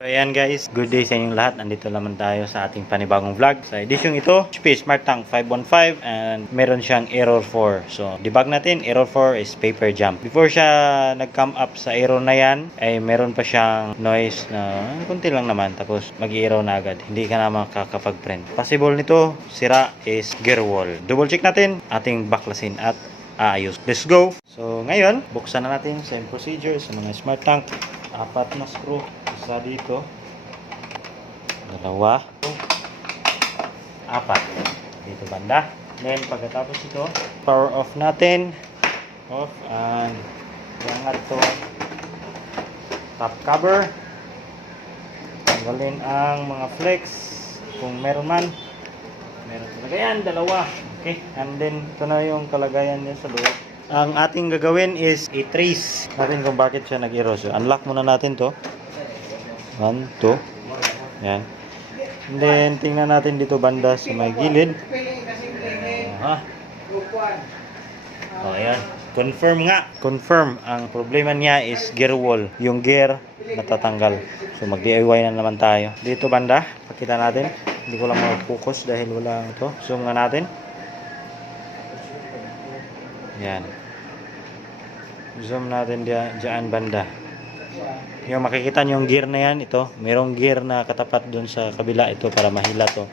So ayan guys, good day sa inyong lahat. Nandito naman tayo sa ating panibagong vlog. Sa edisyong ito, HP Smart Tank 515 and meron siyang error 4. So debug natin, error 4 is paper jump. Before siya nag-come up sa error na yan, ay meron pa siyang noise na kunti lang naman tapos mag-error na agad. Hindi ka na makakapag-print. Possible nito, sira is gear wall. Double check natin ating baklasin at aayos. Let's go! So ngayon, buksan na natin same procedure sa mga smart tank. Apat na screw. Isa dito. Dalawa. Apat. Dito banda. Then pagkatapos ito, power off natin. Off and iangat to top cover. Tanggalin ang mga flex kung meron man. Meron talaga yan, dalawa. Okay, and then ito na yung kalagayan niya sa loob. Ang ating gagawin is i-trace natin kung bakit siya nag-error. So, unlock muna natin to. 1, 2. Yan. And then, tingnan natin dito banda sa may gilid. Ha? Oh, ayan. Confirm nga. Confirm. Ang problema niya is gear wall. Yung gear natatanggal. So, mag-DIY na naman tayo. Dito banda, pakita natin. Hindi ko lang mag-focus dahil wala ito. Zoom nga natin. Yan. Zoom natin dia, dyan banda. Yung makikita nyo yung gear na yan, ito. Merong gear na katapat dun sa kabila ito para mahila to.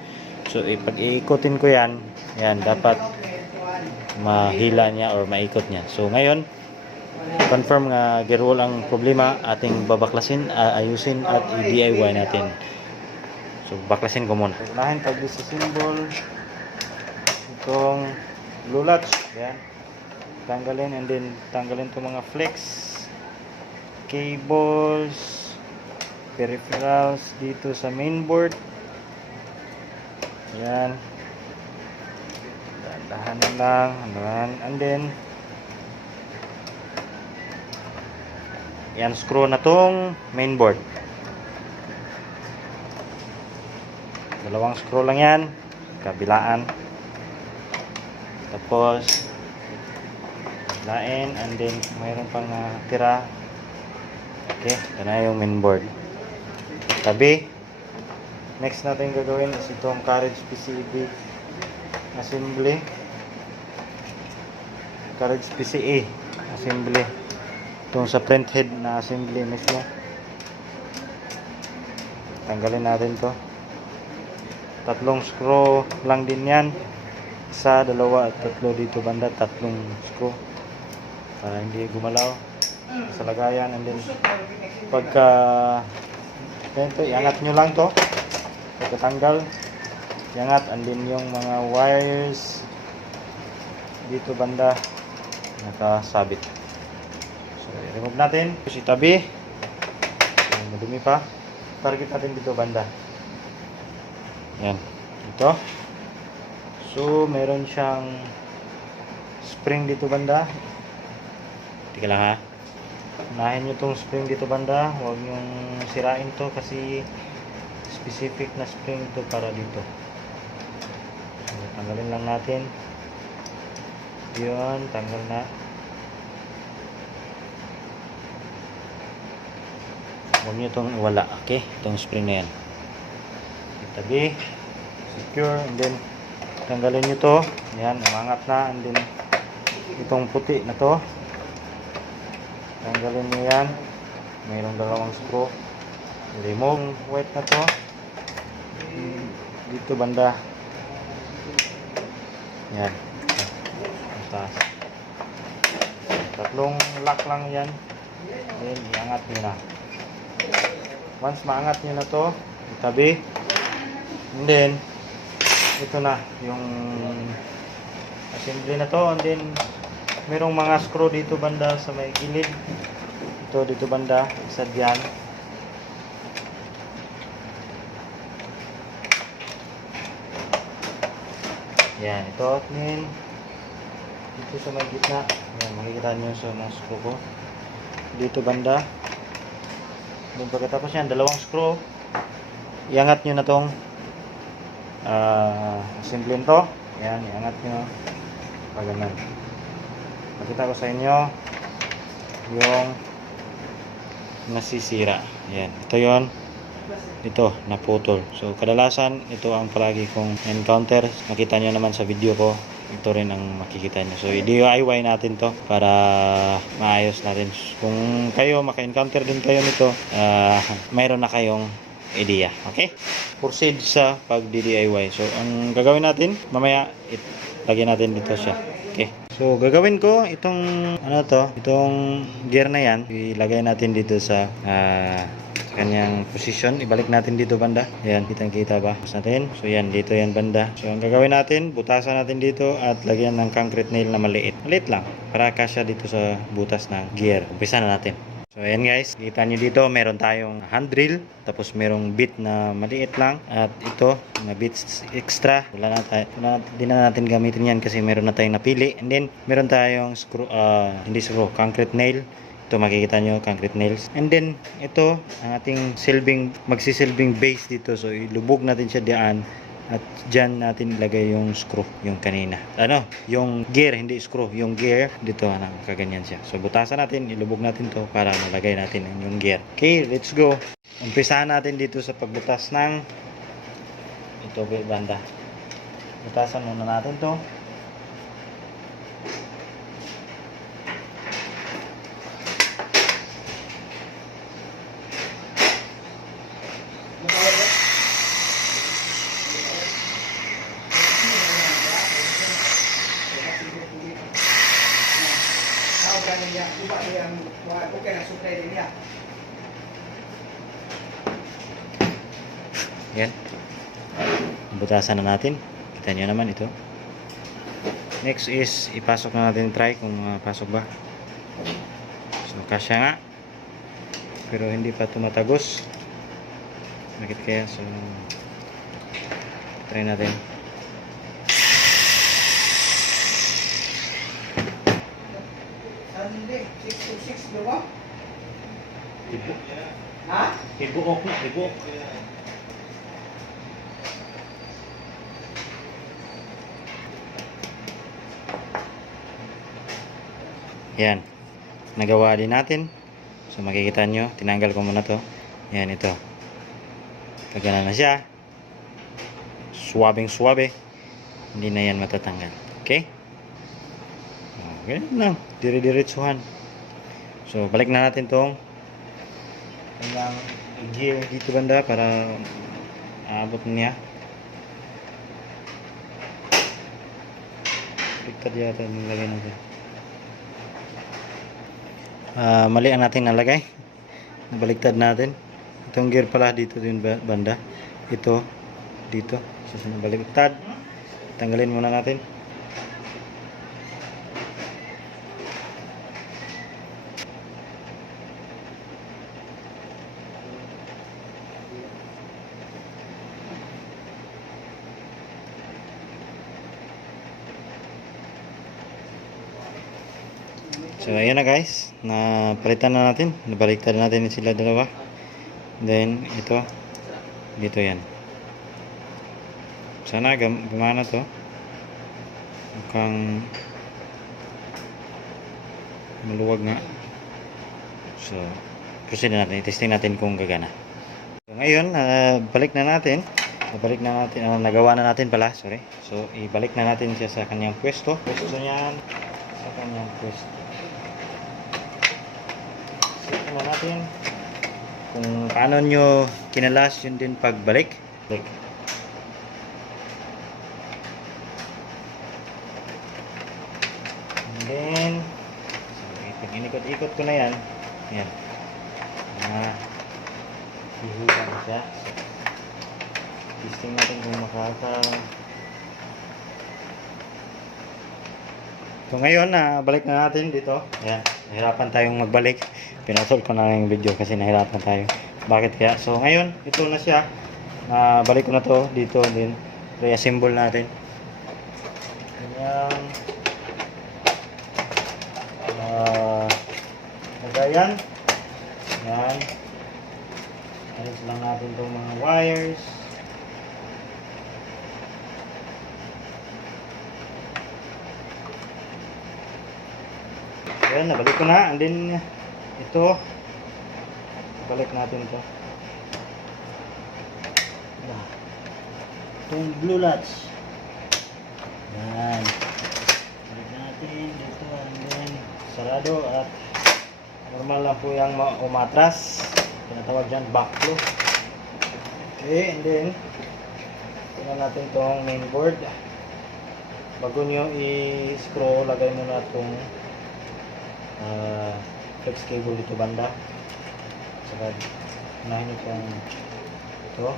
So, pag iikutin ko yan, yan, dapat mahila niya or maikot niya. So, ngayon, confirm nga gear wall ang problema, ating babaklasin, a- ayusin at i-DIY natin. So, baklasin ko muna. Unahin pag sa symbol, itong blue latch, yan. Tanggalin and then tanggalin itong mga flex, cables, peripherals dito sa mainboard. Yan. Dahan lang, dahan. And then, yan screw na tong mainboard. Dalawang screw lang yan. Kabilaan. Tapos, lain and then mayroon pang uh, tira. Okay, ito na yung mainboard. Tabi. Next natin gagawin is itong carriage PCB assembly. Carriage PCA assembly. Itong sa print head na assembly mismo. Tanggalin natin to. Tatlong screw lang din yan. Isa, dalawa, at tatlo dito banda. Tatlong screw. Para hindi gumalaw. Sa lagayan. And then, pagka ganito, iangat nyo lang to. Pagkatanggal, iangat. And then yung mga wires dito banda nakasabit. So, i-remove natin. Kasi tabi. So, madumi pa. Target natin dito banda. Yan. Ito. So, meron siyang spring dito banda. Tika lang ha. Unahin nyo itong spring dito banda. Huwag nyong sirain to kasi specific na spring to para dito. So, tanggalin lang natin. Yun, tanggal na. Huwag nyo itong wala. Okay? Itong spring na yan. Itabi. Secure. And then, tanggalin nyo to. Yan, umangat na. And then, itong puti na to. Tanggalin nyo yan. Mayroong dalawang screw. Remove white na to. Dito banda. Yan. Ang taas. Tatlong lock lang yan. Then, iangat nyo na. Once maangat nyo na to, itabi. And then, ito na, yung assembly na to. And then, merong mga screw dito banda sa may gilid. Ito dito banda, isa diyan. Yan, ito admin. Dito sa may gitna. Yan, makikita nyo sa mga screw ko. Dito banda. Then pagkatapos yan, dalawang screw. Iangat nyo na tong ah assembly to. Yan, iangat nyo. Pag. Pakita ko sa inyo yung nasisira. Yan. Ito yon ito naputol. So kadalasan ito ang palagi kong encounter. Nakita nyo naman sa video ko. Ito rin ang makikita nyo. So i-DIY natin to para maayos natin. Kung kayo maka-encounter din kayo nito, ah, mayroon na kayong idea. Okay? Proceed sa pag-DIY. So ang gagawin natin, mamaya it, lagyan natin dito siya. So gagawin ko itong ano to, itong gear na yan, ilagay natin dito sa sa kanyang position. Ibalik natin dito banda. Ayan, kitang kita ba? Tapos natin. So yan, dito yan banda. So ang gagawin natin, butasan natin dito at lagyan ng concrete nail na maliit. Maliit lang para kasya dito sa butas ng gear. Umpisa na natin. So ayan guys, kita nyo dito meron tayong hand drill, tapos merong bit na maliit lang at ito na bits extra. Wala na tayo, wala na, di na natin gamitin yan kasi meron na tayong napili. And then meron tayong screw, ah, hindi screw, concrete nail. Ito makikita nyo, concrete nails. And then ito ang ating silbing, magsisilbing base dito. So ilubog natin siya diyan at dyan natin ilagay yung screw, yung kanina. Ano, yung gear, hindi screw, yung gear, dito, ano, kaganyan siya. So, butasan natin, ilubog natin to para malagay natin yung gear. Okay, let's go. Umpisahan natin dito sa pagbutas ng ito, banda. Butasan muna natin to. Okay na supply din niya. Yan. Butasan na natin. Kita nyo naman ito. Next is, ipasok na natin try kung uh, pasok ba. So, kasya nga. Pero hindi pa tumatagos. Bakit kaya? So, try natin. To 6 di ba? Tibuk. Ha? Tibuok na, tibuok. Yan. Nagawa din natin. So makikita nyo, tinanggal ko muna to. Yan ito. Kagana na siya. Suwabing suwabe. Hindi na yan matatanggal. Okay? Okay lang. Dire-diretsuhan. So balik na natin tong kanyang gear dito banda para aabot niya. Baliktad yata nilagay natin. Ah, mali ang natin nalagay. Nabaliktad natin. Itong gear pala dito din ba- banda. Ito dito. So, nabaliktad. Tanggalin muna natin. So ayun na guys, napalitan na natin, nabaliktad natin sila dalawa. Then ito, dito yan. Sana gumana to. Mukhang maluwag nga. So, proceed na natin, testing natin kung gagana. So ngayon, ah, balik na natin. Balik na natin, ah, nagawa na natin pala, sorry. So, ibalik na natin siya sa kanyang pwesto. Pwesto niyan sa kanyang pwesto. Check na natin kung paano nyo kinalas yun din pagbalik. Like, and then, so, pag inikot-ikot ko na yan, yan. Ah, na siya. So, testing natin kung makaka So ngayon, na balik na natin dito. Ayan, nahirapan tayong magbalik. Pinasol ko na yung video kasi nahirapan tayo. Bakit kaya? So ngayon, ito na siya. na balik ko na to dito din. Reassemble natin. Ganyan. Ah, lagayan. Yan. Ayos lang natin itong mga wires. Ayan, nabalik ko na. And then, ito, balik natin to. itong blue latch. Yan. Balik natin dito and then sarado at normal lang po yung ma- umatras. Tinatawag dyan back flow. Okay, and then tingnan natin tong main board. Bago nyo i-screw, lagay mo na itong ah, flex cable dito banda. Saka unahin itong ito.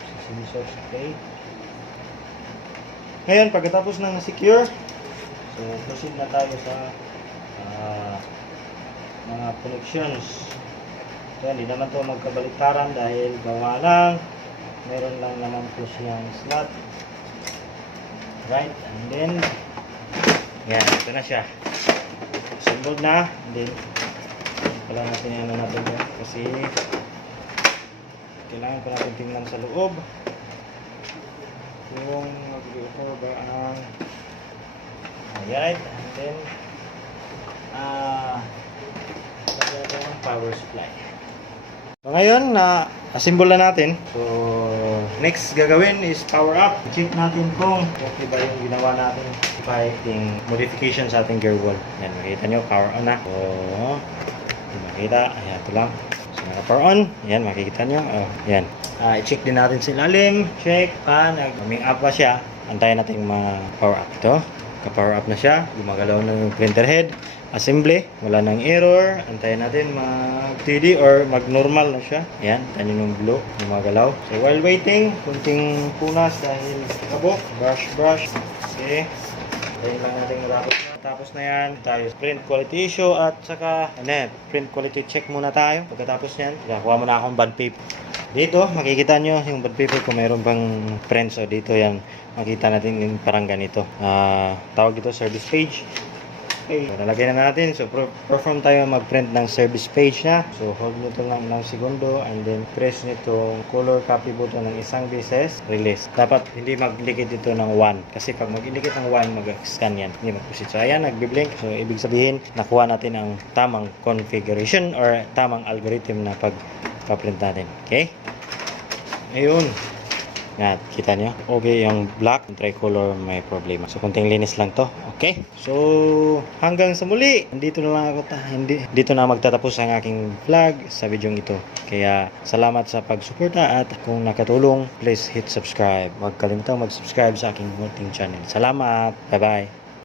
Sa sensor spray. Ngayon, pagkatapos ng secure, so proceed na tayo sa ah, mga connections. So, hindi naman to magkabaliktaran dahil gawa lang. Meron lang naman po siyang slot. Right, and then, yan, ito na siya. Assembled na, then, wala natin yan natin yan kasi kailangan pa natin tingnan sa loob. Kung mag-refer ba ang alright. And then ah ang power supply. So ngayon na assemble na natin. So next gagawin is power up. Check natin kung okay ba yung ginawa natin. Fighting modification sa ating gear wall. Yan makita nyo power on na. So hindi makita ayan ito lang. So power on. Yan makikita nyo. Oh, yan. Ah, i-check din natin sa ilalim. Check pan nag-coming up pa siya. Antayin natin ma-power up. Ito ka-power up na siya. Gumagalaw na yung printer head assembly wala nang error antayin natin mag 3D or mag normal na siya yan antayin yung blue gumagalaw so while waiting kunting punas dahil kabok brush brush okay Antayin lang natin na. Tapos na yan, tayo print quality issue at saka ano print quality check muna tayo. Pagkatapos yan, kuha muna akong bond paper. Dito, makikita nyo yung bond paper kung mayroon bang prints o dito yan, makita natin yung parang ganito. Ah, tawag ito service page. Okay, so, nalagay na natin. So, perform tayo mag-print ng service page na. So, hold nyo ito lang ng segundo and then press nito color copy button ng isang beses. Release. Dapat hindi mag-likit ito ng 1. Kasi pag mag-likit ng 1, mag-scan yan. Hindi mag-proceed. So, ayan, nagbi-blink. So, ibig sabihin, nakuha natin ang tamang configuration or tamang algorithm na pag-print natin. Okay? Ayun. Yan, kita nyo? Okay, yung black, yung tricolor may problema. So, kunting linis lang to. Okay? So, hanggang sa muli. Dito na lang ako ta. Hindi, dito na magtatapos ang aking vlog sa video ito. Kaya, salamat sa pagsuporta at kung nakatulong, please hit subscribe. Huwag kalimutang mag-subscribe sa aking munting channel. Salamat! Bye-bye!